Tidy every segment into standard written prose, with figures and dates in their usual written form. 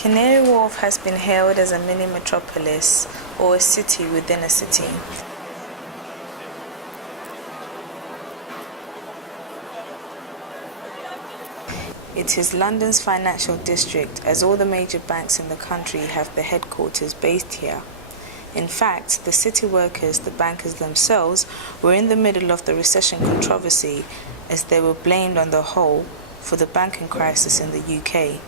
Canary Wharf has been hailed as a mini metropolis or a city within a city. It is London's financial district, as all the major banks in the country have their headquarters based here. In fact, the city workers, the bankers themselves, were in the middle of the recession controversy as they were blamed on the whole for the banking crisis in the UK.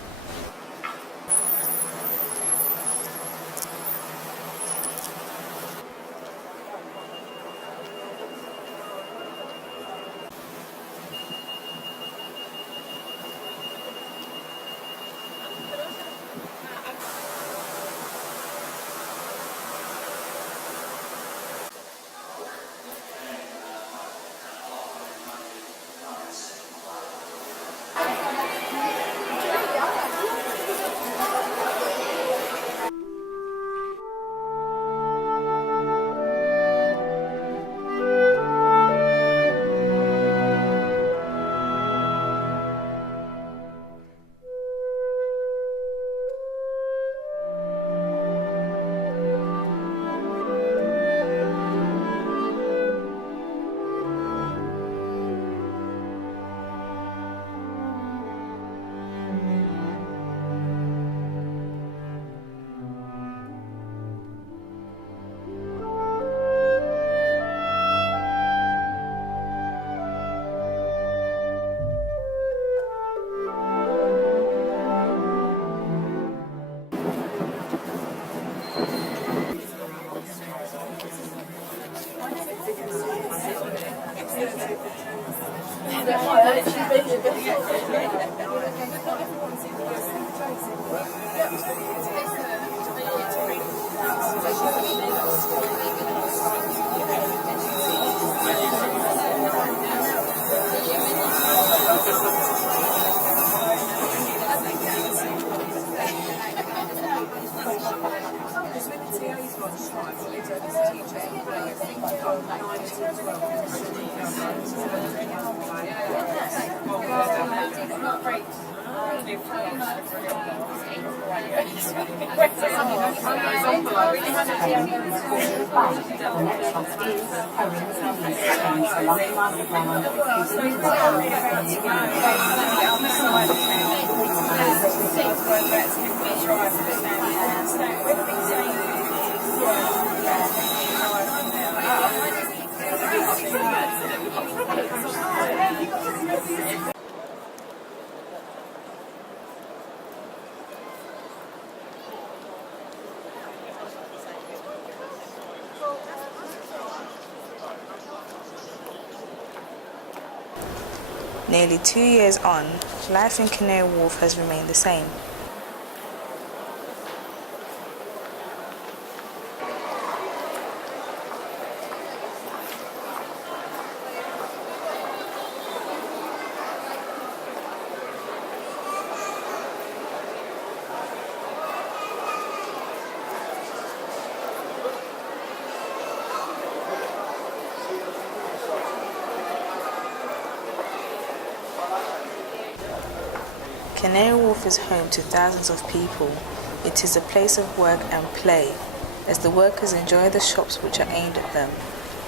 Nearly 2 years on, life in Canary Wharf has remained the same. Canary Wharf is home to thousands of people. It is a place of work and play, as the workers enjoy the shops which are aimed at them,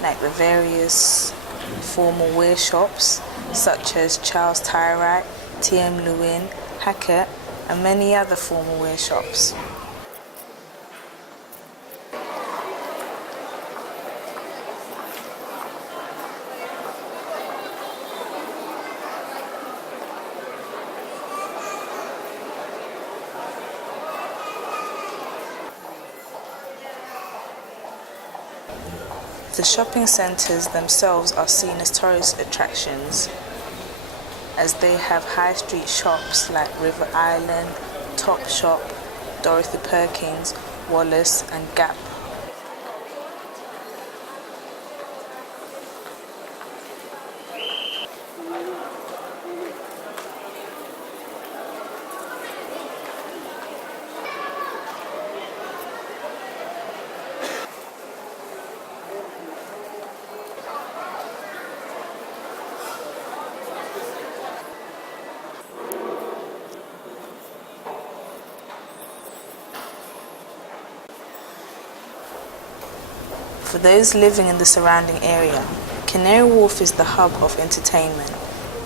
like the various formal wear shops, such as Charles Tyrwright, T.M. Lewin, Hackett, and many other formal wear shops. The shopping centres themselves are seen as tourist attractions, as they have high street shops like River Island, Topshop, Dorothy Perkins, Wallace and Gap. For those living in the surrounding area, Canary Wharf is the hub of entertainment.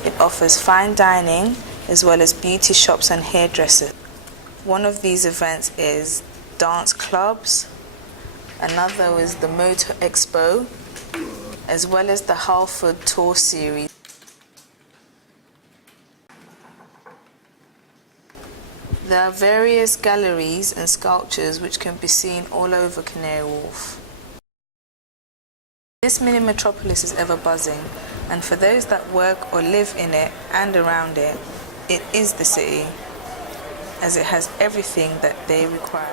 It offers fine dining as well as beauty shops and hairdressers. One of these events is dance clubs, another is the Motor Expo, as well as the Halford Tour Series. There are various galleries and sculptures which can be seen all over Canary Wharf. This mini metropolis is ever buzzing, and for those that work or live in it and around it, it is the city, as it has everything that they require.